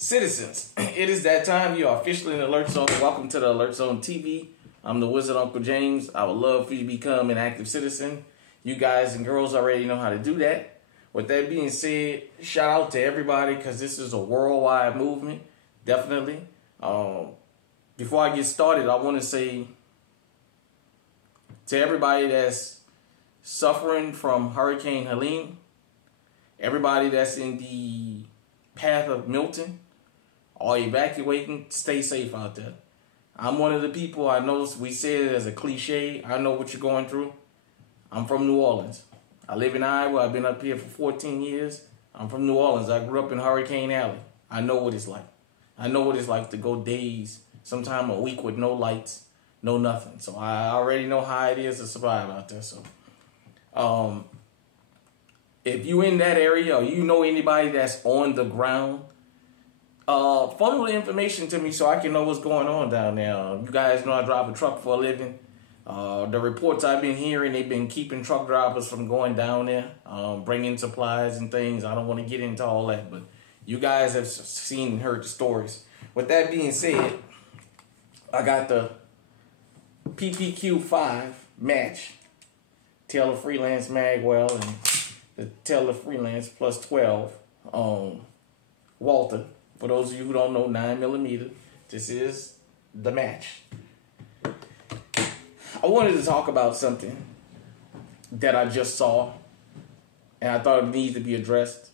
Citizens, it is that time. You are officially in the Alert Zone. Welcome to the Alert Zone TV. I'm the Wizard Uncle James. I would love for you to become an active citizen. You guys and girls already know how to do that. With that being said, shout out to everybody because this is a worldwide movement. Definitely. Before I get started, I want to say to everybody that's suffering from Hurricane Helene, everybody that's in the path of Milton, or evacuating, stay safe out there. I'm one of the people, I know we say it as a cliche, I know what you're going through. I'm from New Orleans. I live in Iowa, I've been up here for 14 years. I'm from New Orleans, I grew up in Hurricane Alley. I know what it's like. I know what it's like to go days, sometime a week with no lights, no nothing. So I already know how it is to survive out there. So if you in that area or you know anybody that's on the ground, funnel the information to me so I can know what's going on down there. You guys know I drive a truck for a living. The reports I've been hearing, they've been keeping truck drivers from going down there, bringing supplies and things. I don't want to get into all that, but you guys have seen and heard the stories. With that being said, I got the PPQ5 match, Taylor Freelance Magwell, and the Taylor Freelance plus 12 Walther. For those of you who don't know, 9mm, this is the match. I wanted to talk about something that I just saw, and I thought it needs to be addressed.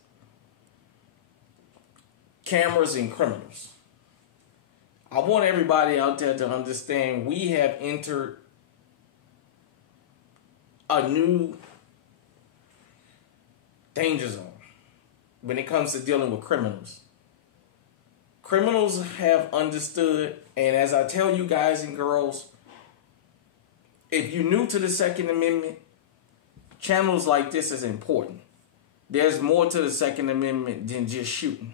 Cameras and criminals. I want everybody out there to understand we have entered a new danger zone when it comes to dealing with criminals. Criminals have understood, and as I tell you guys and girls, if you're new to the Second Amendment, channels like this is important. There's more to the Second Amendment than just shooting.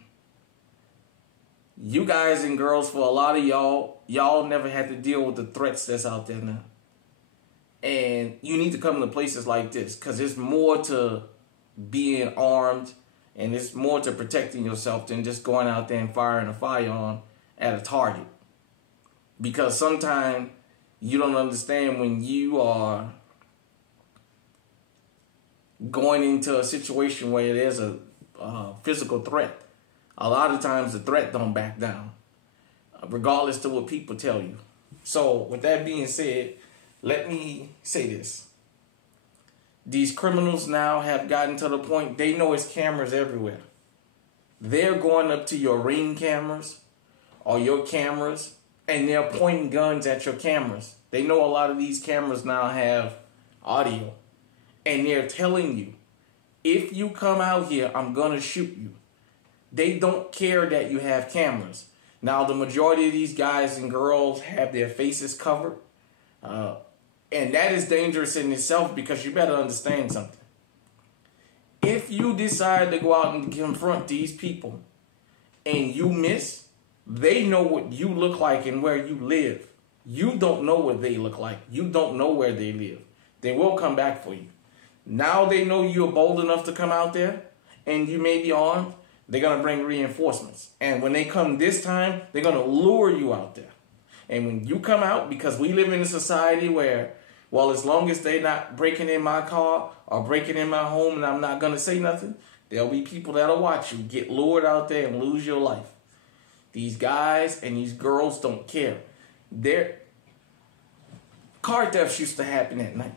You guys and girls, for a lot of y'all never had to deal with the threats that's out there now. And you need to come to places like this because it's more to being armed and it's more to protecting yourself than just going out there and firing a firearm at a target. Because sometimes you don't understand when you are going into a situation where there's a physical threat. A lot of times the threat don't back down, regardless to what people tell you. So with that being said, let me say this. These criminals now have gotten to the point, they know it's cameras everywhere. They're going up to your Ring cameras or your cameras, and they're pointing guns at your cameras. They know a lot of these cameras now have audio, and they're telling you, if you come out here, I'm going to shoot you. They don't care that you have cameras. Now, the majority of these guys and girls have their faces covered. And that is dangerous in itself because you better understand something. If you decide to go out and confront these people and you miss, they know what you look like and where you live. You don't know what they look like. You don't know where they live. They will come back for you. Now they know you're bold enough to come out there and you may be armed. They're going to bring reinforcements. And when they come this time, they're going to lure you out there. And when you come out, because we live in a society where, well, as long as they're not breaking in my car or breaking in my home and I'm not going to say nothing, there'll be people that'll watch you get lured out there and lose your life. These guys and these girls don't care. Car thefts used to happen at night.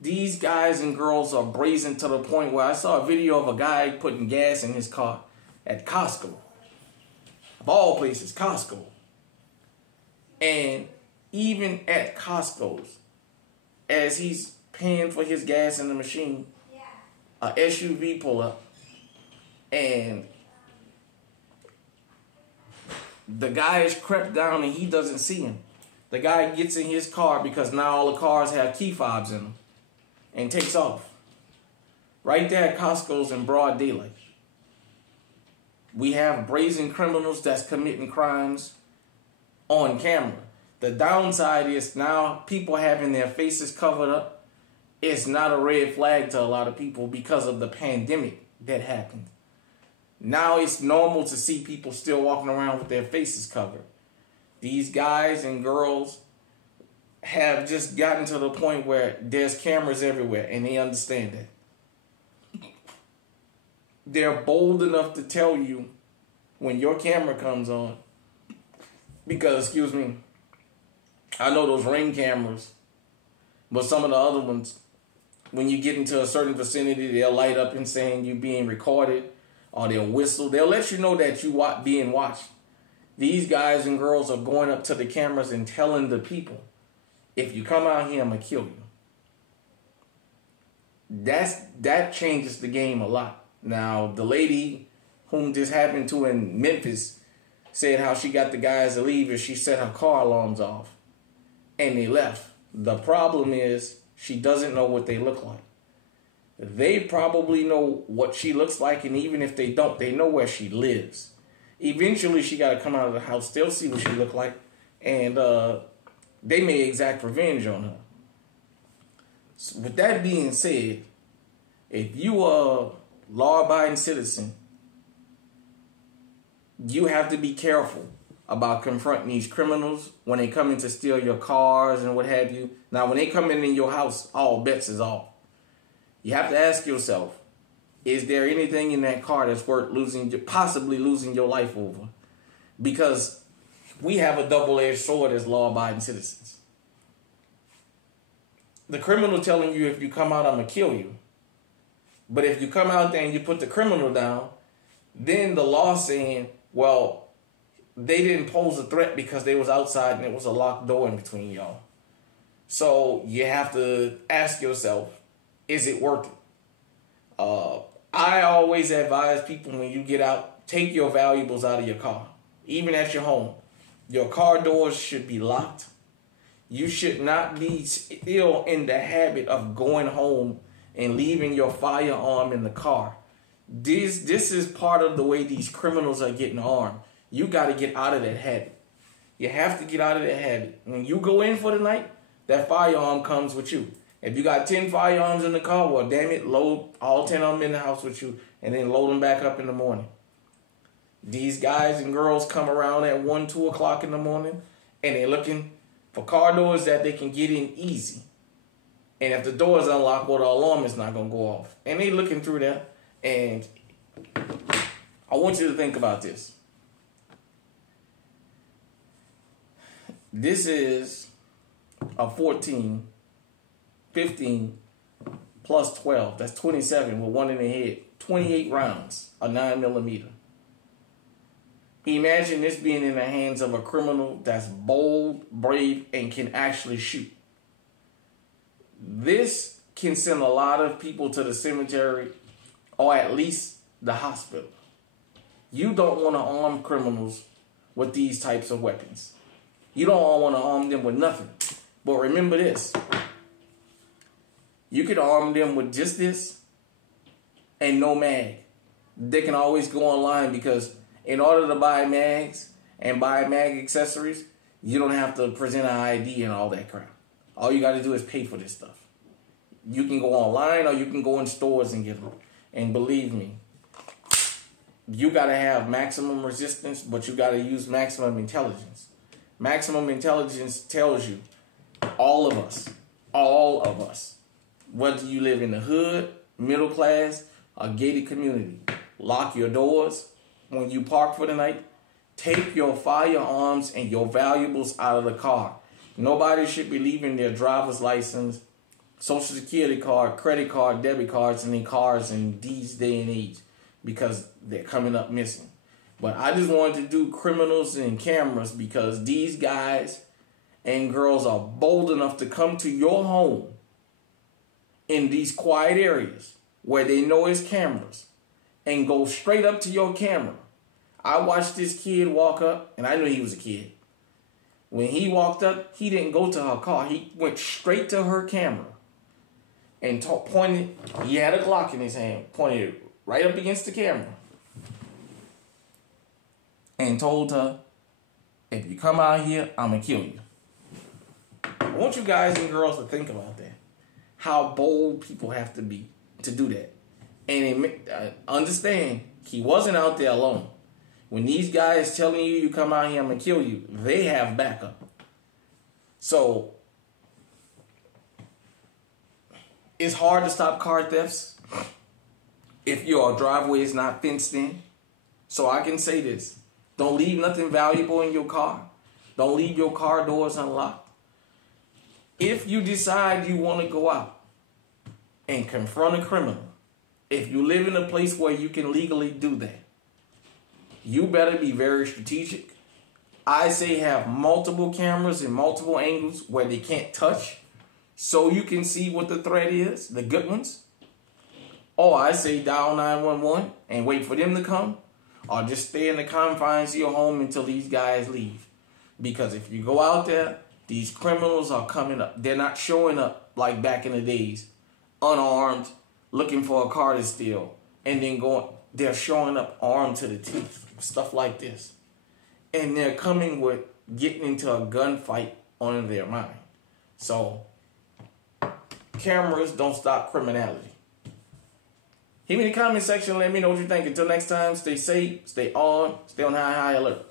These guys and girls are brazen to the point where I saw a video of a guy putting gas in his car at Costco. Of all places, Costco. And even at Costco's, as he's paying for his gas in the machine, a SUV pull up and the guy is crept down and he doesn't see him. The guy gets in his car because now all the cars have key fobs in them and takes off. Right there at Costco's in broad daylight. We have brazen criminals that's committing crimes on camera. The downside is now people having their faces covered up it's not a red flag to a lot of people because of the pandemic that happened. Now it's normal to see people still walking around with their faces covered. These guys and girls have just gotten to the point where there's cameras everywhere, and they understand that. They're bold enough to tell you when your camera comes on, because, excuse me, I know those Ring cameras, but some of the other ones, when you get into a certain vicinity, they'll light up and saying you're being recorded, or they'll whistle. They'll let you know that you being watched. These guys and girls are going up to the cameras and telling the people, if you come out here, I'm going to kill you. That changes the game a lot. Now, the lady whom this happened to in Memphis said how she got the guys to leave and she set her car alarms off. And they left. The problem is she doesn't know what they look like. They probably know what she looks like, and even if they don't, they know where she lives. Eventually, she got to come out of the house. They'll see what she look like, and they may exact revenge on her. So with that being said, if you are a law-abiding citizen, you have to be careful about confronting these criminals when they come in to steal your cars and what have you. Now, when they come in your house, all bets is off. You have to ask yourself, is there anything in that car that's worth possibly losing your life over? Because we have a double-edged sword as law-abiding citizens. The criminal telling you, if you come out, I'm going to kill you. But if you come out there and you put the criminal down, then the law saying, well, they didn't pose a threat because they was outside and it was a locked door in between y'all. So you have to ask yourself, is it worth it? I always advise people, when you get out, take your valuables out of your car. Even at your home. Your car doors should be locked. You should not be still in the habit of going home and leaving your firearm in the car. This is part of the way these criminals are getting armed. You got to get out of that habit. You have to get out of that habit. When you go in for the night, that firearm comes with you. If you got 10 firearms in the car, well, damn it, load all 10 of them in the house with you and then load them back up in the morning. These guys and girls come around at 1, 2 o'clock in the morning and they're looking for car doors that they can get in easy. And if the door is unlocked, well, the alarm is not going to go off. And they looking through that. And I want you to think about this. This is a 14, 15, plus 12. That's 27 with one in the head. 28 rounds, a 9mm. Imagine this being in the hands of a criminal that's bold, brave, and can actually shoot. This can send a lot of people to the cemetery or at least the hospital. You don't want to arm criminals with these types of weapons. You don't want to arm them with nothing. But remember this. You could arm them with just this and no mag. They can always go online, because in order to buy mags and buy mag accessories, you don't have to present an ID and all that crap. All you got to do is pay for this stuff. You can go online or you can go in stores and get them. And believe me, you got to have maximum resistance, but you got to use maximum intelligence. Maximum intelligence tells you, all of us, whether you live in the hood, middle class, or gated community, lock your doors when you park for the night. Take your firearms and your valuables out of the car. Nobody should be leaving their driver's license, social security card, credit card, debit cards in their cars in these day and age, because they're coming up missing. But I just wanted to do criminals and cameras because these guys and girls are bold enough to come to your home in these quiet areas where they know it's cameras and go straight up to your camera. I watched this kid walk up, and I knew he was a kid. When he walked up, he didn't go to her car. He went straight to her camera and pointed. He had a Glock in his hand, pointed it right up against the camera, and told her, if you come out here, I'm going to kill you. I want you guys and girls to think about that. How bold people have to be to do that. And understand, He wasn't out there alone. When these guys telling you come out here, I'm going to kill you, they have backup. So it's hard to stop car thefts if your driveway is not fenced in. So I can say this. Don't leave nothing valuable in your car. Don't leave your car doors unlocked. If you decide you want to go out and confront a criminal, if you live in a place where you can legally do that, you better be very strategic. I say have multiple cameras in multiple angles where they can't touch, so you can see what the threat is, the good ones. Or I say dial 911 and wait for them to come, or just stay in the confines of your home until these guys leave. Because if you go out there, these criminals are coming up. They're not showing up like back in the days, unarmed, looking for a car to steal, and then going. They're showing up armed to the teeth, stuff like this. And they're coming with getting into a gunfight on their mind. So, cameras don't stop criminality. Hit me in the comment section. Let me know what you think. Until next time, stay safe, stay on high alert.